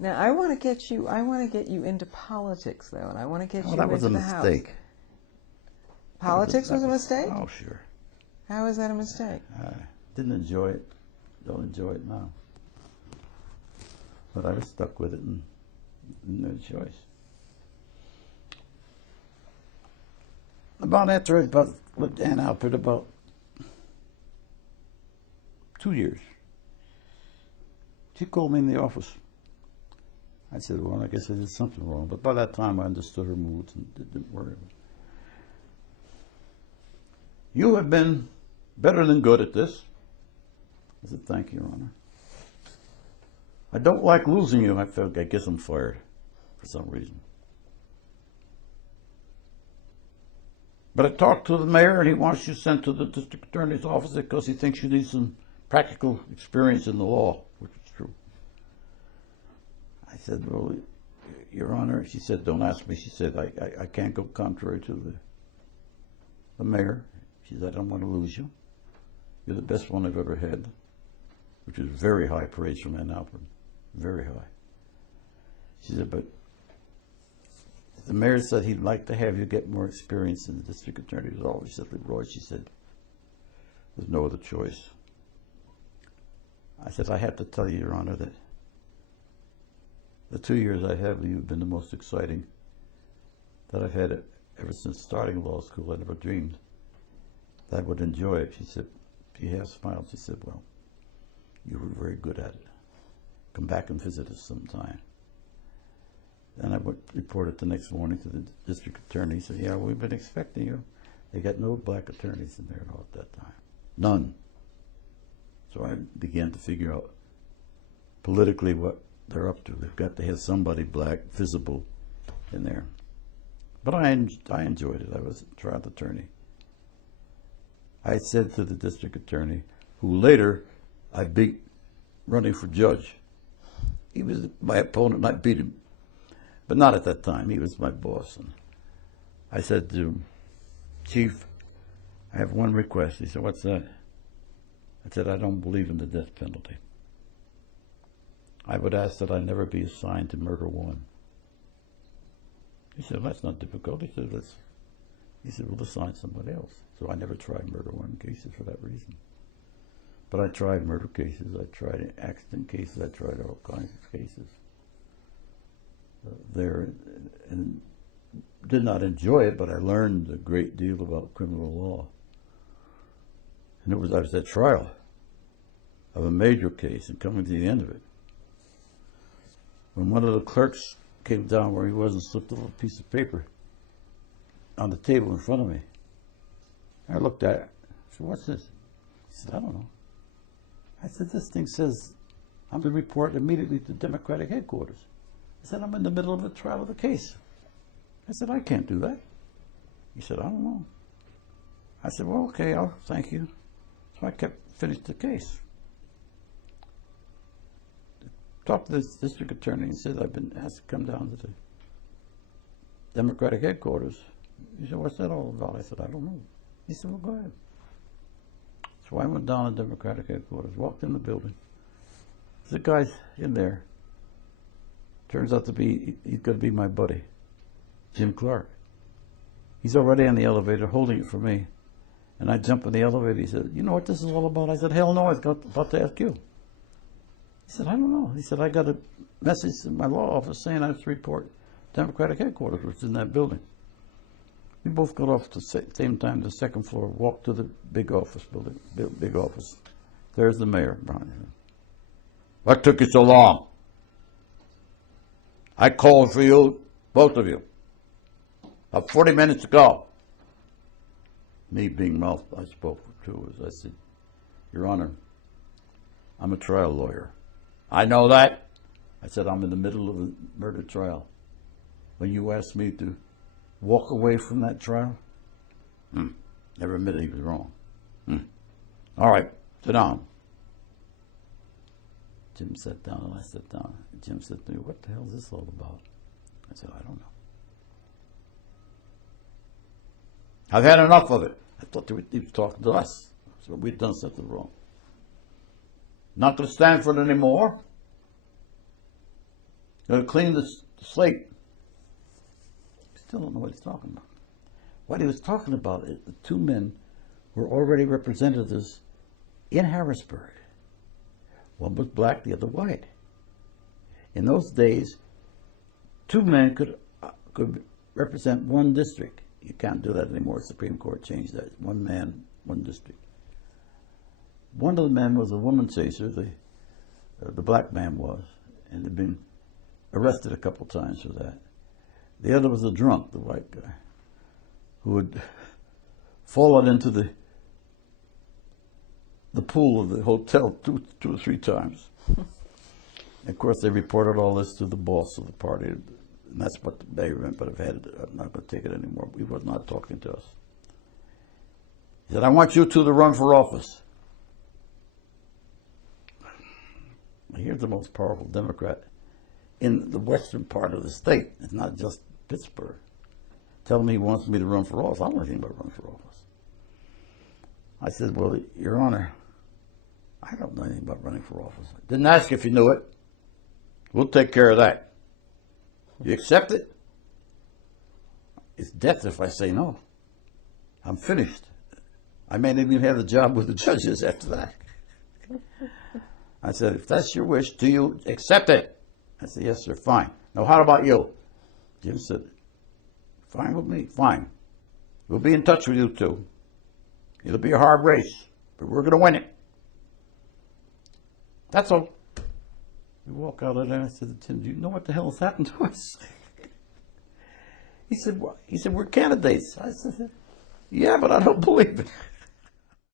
Now I want to get you. I want to get you into politics, though, and I want to get you that into was a the House. mistake. Politics was a mistake? Oh, sure. How is that a mistake? I didn't enjoy it. Don't enjoy it now. But I was stuck with it and no choice. About after I with Dan Alfred, about 2 years, she called me in the office. I said, well, I guess I did something wrong. But by that time, I understood her moods and didn't worry. You have been better than good at this. I said, thank you, Your Honor. I don't like losing you. I guess I'm fired for some reason. But I talked to the mayor, and he wants you sent to the district attorney's office because he thinks you need some practical experience in the law, which is true. I said, well, Your Honor, she said, don't ask me. She said, I can't go contrary to the mayor. She said, I don't want to lose you. You're the best one I've ever had, which is very high praise from Ann Alfred, very high. She said, but the mayor said he'd like to have you get more experience in the district attorney's office. She said, Leroy, she said, there's no other choice. I said, I have to tell you, Your Honor, that the 2 years I have with you have been the most exciting that I've had ever since starting law school. I never dreamed that I would enjoy it. She said, she half smiled. She said, well, you were very good at it. Come back and visit us sometime. Then I reported the next morning to the district attorney. He said, yeah, we've been expecting you. They got no black attorneys in there at all at that time. None. So I began to figure out politically what they're up to. They've got to have somebody black visible in there. But I enjoyed it. I was a trial attorney. I said to the district attorney, who later I beat running for judge. He was my opponent and I beat him. But not at that time. He was my boss. And I said to him, Chief, I have one request. He said, what's that? I said, I don't believe in the death penalty. I would ask that I never be assigned to murder one. He said, that's not difficult. He said, we'll assign somebody else. So I never tried murder one cases for that reason. But I tried murder cases. I tried accident cases. I tried all kinds of cases there, and did not enjoy it, but I learned a great deal about criminal law. And I was at trial of a major case and coming to the end of it, when one of the clerks came down where he was and slipped a little piece of paper on the table in front of me. I looked at it. I said, what's this? He said, I don't know. I said, this thing says I'm to report immediately to Democratic headquarters. I said, I'm in the middle of the trial of the case. I said, I can't do that. He said, I don't know. I said, well, okay, thank you. So I finished the case. Talked to the district attorney and said, I've been asked to come down to the Democratic headquarters. He said, what's that all about? I said, I don't know. He said, well, go ahead. So I went down to Democratic headquarters, walked in the building. The guy's in there. Turns out he's going to be my buddy, Jim Clark. He's already on the elevator holding it for me. And I jump in the elevator. He said, you know what this is all about? I said, hell no, I was about to ask you. He said, I don't know. He said, I got a message in my law office saying I have to report Democratic headquarters, which is in that building. We both got off at the same time, the second floor, walked to the big office building, big office. There's the mayor, Brian. What took you so long? I called for you, both of you, about 40 minutes ago. Me being mouth, I spoke too. I said, Your Honor, I'm a trial lawyer. I know that. I said, I'm in the middle of a murder trial. When you asked me to walk away from that trial, never admitted he was wrong. All right, sit down. Jim sat down and I sat down. Jim said to me, what the hell is this all about? I said, I don't know. I've had enough of it. I thought he was talking to us. So we'd done something wrong. Not going to stand for it anymore. Going to clean the slate. Still don't know what he's talking about. What he was talking about is the two men were already representatives in Harrisburg. One was black, the other white. In those days, two men could represent one district. You can't do that anymore. The Supreme Court changed that. One man, one district. One of the men was a woman chaser, the black man was, and had been arrested a couple times for that. The other was a drunk, the white guy, who had fallen into the pool of the hotel two or three times. Of course, they reported all this to the boss of the party, and that's what they meant, but I'm not going to take it anymore. He was not talking to us. He said, I want you two to run for office. Here's the most powerful Democrat in the western part of the state. It's not just Pittsburgh. Telling me he wants me to run for office. I don't know anything about running for office. I said, well, Your Honor, I don't know anything about running for office. I didn't ask if you knew it. We'll take care of that. You accept it? It's death if I say no. I'm finished. I may not even have the job with the judges after that. I said, if that's your wish, do you accept it? I said, yes, sir, fine. Now, how about you? Jim said, fine with me, fine. We'll be in touch with you two. It'll be a hard race, but we're going to win it. That's all. We walk out of there, and I said to Tim, do you know what the hell has happened to us? He said, what? He said, we're candidates. I said, yeah, but I don't believe it.